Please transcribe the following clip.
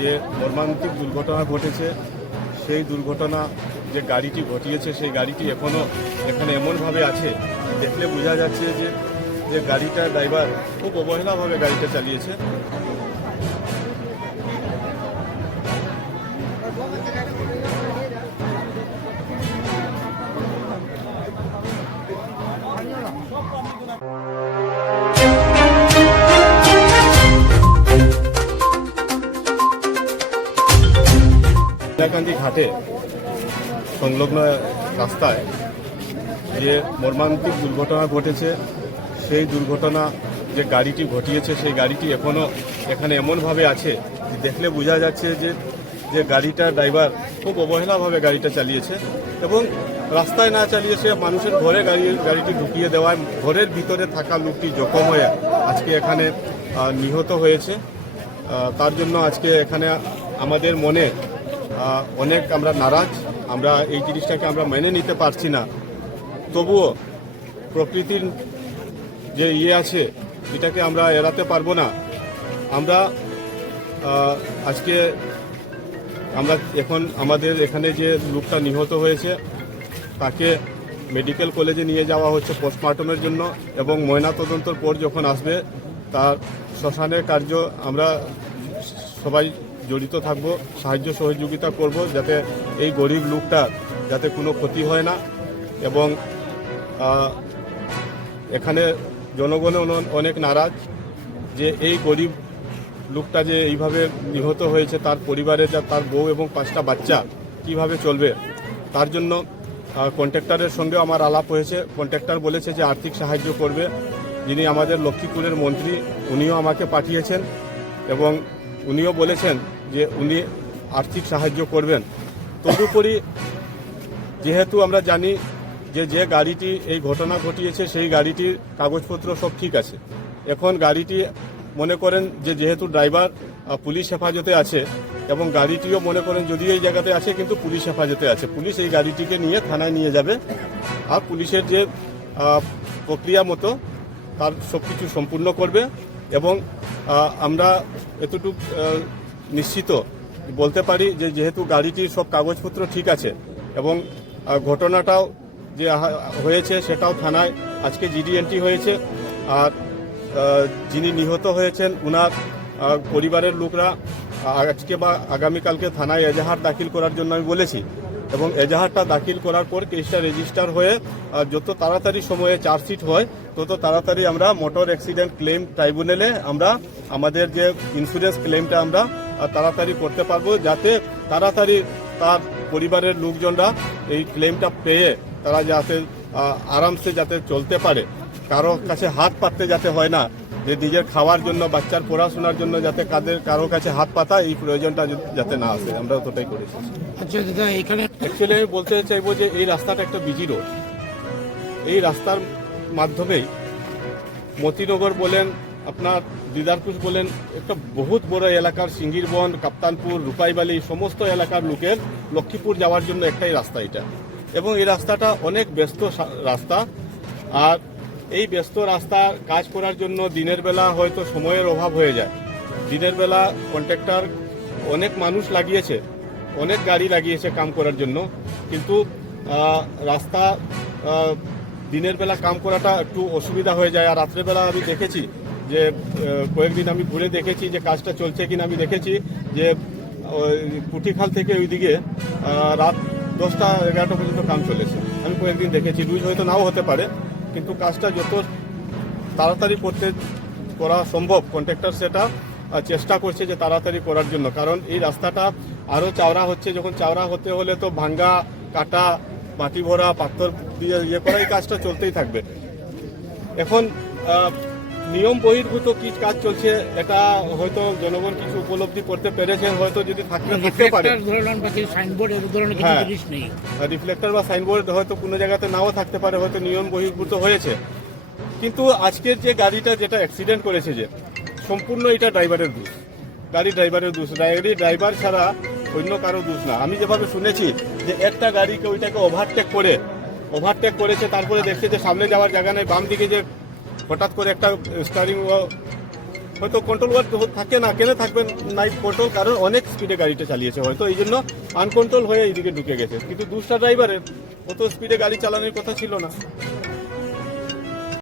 যে মর্মান্তিক দুর্ঘটনা ঘটেছে সেই দুর্ঘটনা যে গাড়িটি ঘটিয়েছে সেই গাড়িটি এখনও এখানে এমনভাবে আছে, দেখলে বোঝা যাচ্ছে যে গাড়িটার ড্রাইভার খুব অবহেলাভাবে গাড়িটা চালিয়েছে। হাইলাকান্দি ঘাটে সংলগ্ন রাস্তায় যে মর্মান্তিক দুর্ঘটনা ঘটেছে সেই দুর্ঘটনা যে গাড়িটি ঘটিয়েছে সেই গাড়িটি এখনও এখানে এমনভাবে আছে, দেখলে বোঝা যাচ্ছে যে গাড়িটার ড্রাইভার খুব অবহেলাভাবে গাড়িটা চালিয়েছে এবং রাস্তায় না চালিয়ে সে মানুষের ঘরে গাড়িটি ঢুকিয়ে দেওয়ায় ঘরের ভিতরে থাকা লোকটি জখম হয়ে আজকে এখানে নিহত হয়েছে। তার জন্য আজকে এখানে আমাদের মনে অনেক আমরা নারাজ, আমরা এই জিনিসটাকে আমরা মেনে নিতে পারছি না। তবুও প্রকৃতির যে আছে এটাকে আমরা এড়াতে পারবো না। আমরা আজকে এখন আমাদের এখানে যে লোকটা নিহত হয়েছে তাকে মেডিকেল কলেজে নিয়ে যাওয়া হচ্ছে পোস্টমর্টমের জন্য এবং ময়নাতদন্তের পর যখন আসবে তার শ্মশানের কার্য আমরা সবাই জড়িত থাকব, সাহায্য সহযোগিতা করব যাতে এই গরিব লোকটা যাতে কোনো ক্ষতি হয় না। এবং এখানে জনগণ অনেক নারাজ যে এই গরিব লোকটা যে এইভাবে নিহত হয়েছে, তার পরিবারে তার বউ এবং 5টা বাচ্চা কিভাবে চলবে। তার জন্য কন্ট্রাক্টরের সঙ্গে আমার আলাপ হয়েছে। কন্ট্রাক্টর বলেছে যে আর্থিক সাহায্য করবে, যিনি আমাদের লক্ষ্মীপুরের মন্ত্রী উনিও আমাকে পাঠিয়েছেন এবং উনিও বলেছেন যে উনি আর্থিক সাহায্য করবেন। তদুপরি যেহেতু আমরা জানি যে গাড়িটি এই ঘটনা ঘটিয়েছে সেই গাড়িটির কাগজপত্র সব ঠিক আছে, এখন গাড়িটি মনে করেন যেহেতু ড্রাইভার পুলিশ হেফাজতে আছে এবং গাড়িটিও মনে করেন যদিও এই জায়গাতে আছে কিন্তু পুলিশ হেফাজতে আছে, পুলিশ এই গাড়িটিকে নিয়ে থানায় নিয়ে যাবে আর পুলিশের যে প্রক্রিয়া মতো তার সব কিছু সম্পূর্ণ করবে। এবং আমরা এতটুকু নিশ্চিত বলতে পারি যেহেতু গাড়িটির সব কাগজপত্র ঠিক আছে এবং ঘটনাটাও যে হয়েছে সেটাও থানায় আজকে জিডি এন্ট্রি হয়েছে। আর যিনি নিহত হয়েছেন উনার পরিবারের লোকরা আজকে বা আগামীকালকে থানায় এজাহার দাখিল করার জন্য আমি বলেছি এবং এজাহারটা দাখিল করার পর কেসটা রেজিস্টার হয়ে যত তাড়াতাড়ি সময়ে চার্জশিট হয় তত তাড়াতাড়ি আমরা মোটর অ্যাক্সিডেন্ট ক্লেম ট্রাইব্যুনালে আমরা আমাদের যে ইন্স্যুরেন্স ক্লেমটা আমরা তাড়াতাড়ি করতে পারবো, যাতে তাড়াতাড়ি তার পরিবারের লোকজনরা এই ক্লেমটা পেয়ে তারা যাতে আরামসে যাতে চলতে পারে, কারো কাছে হাত পাততে যাতে হয় না, যে নিজের খাওয়ার জন্য বাচ্চার পড়াশোনার জন্য যাতে কারো কাছে হাত পাতা এই প্রয়োজনটা যাতে না আসে, আমরা ততটাই করেছি। আচ্ছা দাদা, এখানে অ্যাকচুয়ালি আমি বলতে চাইবো যে এই রাস্তাটা একটা বিজি রোড, এই রাস্তার মাধ্যমেই মতিনগর বলেন আপনার দিদারপুর বলেন একটা বহুত বড় এলাকার সিঙ্গিরবন, কাপ্তানপুর, রূপাইবালি সমস্ত এলাকার লোকের লক্ষ্মীপুর যাওয়ার জন্য একটাই রাস্তা এটা এবং এই রাস্তাটা অনেক ব্যস্ত রাস্তা। আর এই ব্যস্ত রাস্তা কাজ করার জন্য দিনের বেলা হয়তো সময়ের অভাব হয়ে যায়। দিনের বেলা কন্ট্রাক্টর অনেক মানুষ লাগিয়েছে, অনেক গাড়ি লাগিয়েছে কাম করার জন্য, কিন্তু রাস্তা দিনের বেলা কাম করাটা একটু অসুবিধা হয়ে যায়। আর রাত্রেবেলা আমি দেখেছি যে কয়েকদিন আমি ঘুরে দেখেছি যে কাজটা চলছে কিনা, আমি দেখেছি যে পুটিখাল থেকে ওইদিকে রাত 10টা-11টা পর্যন্ত কাম চলেছে, আমি কয়েকদিন দেখেছি। রোজ হয়তো নাও হতে পারে, কিন্তু কাজটা যত তাড়াতাড়ি করা সম্ভব কন্ট্রাক্টর সেটা চেষ্টা করছে যে তাড়াতাড়ি করার জন্য, কারণ এই রাস্তাটা আরও চওড়া হচ্ছে। যখন চওড়া হতে হলে তো ভাঙ্গা কাটা মাটি ভরা পাথর দিয়ে করা এই কাজটা চলতেই থাকবে। এখন নিয়ম বহির্ভূত কি কাজ চলছে এটা হয়তো জনগণ কিছু উপলব্ধি করতে পেরেছেন, হয়তো যদি থাকতে পারে রিফ্লেক্টর বা সাইনবোর্ড হয়তো কোনো জায়গাতে নাও থাকতে পারে, হয়তো নিয়ম বহির্ভূত হয়েছে। কিন্তু আজকের যে গাড়িটা যেটা অ্যাক্সিডেন্ট করেছে যে সম্পূর্ণ এটা ড্রাইভারের দোষ, গাড়ির ড্রাইভারের দোষ, ড্রাইভার ছাড়া অন্য কারো দোষ না। আমি যেভাবে শুনেছি যে একটা গাড়িকে ওইটাকে ওভারটেক করেছে, তারপরে দেখছে যে সামনে যাওয়ার জায়গা নেই, বাম দিকে যে হঠাৎ করে একটা স্টারিং হয়তো কন্ট্রোল থাকে না, কেন থাকবেন নাইট কন্ট্রোল, কারণ অনেক স্পিডে গাড়িটা চালিয়েছে, হয়তো এই জন্য আনকন্ট্রোল হয়ে এইদিকে ঢুকে গেছে। কিন্তু দুষ্টা ড্রাইভারের অত স্পিডে গাড়ি চালানোর কথা ছিল না।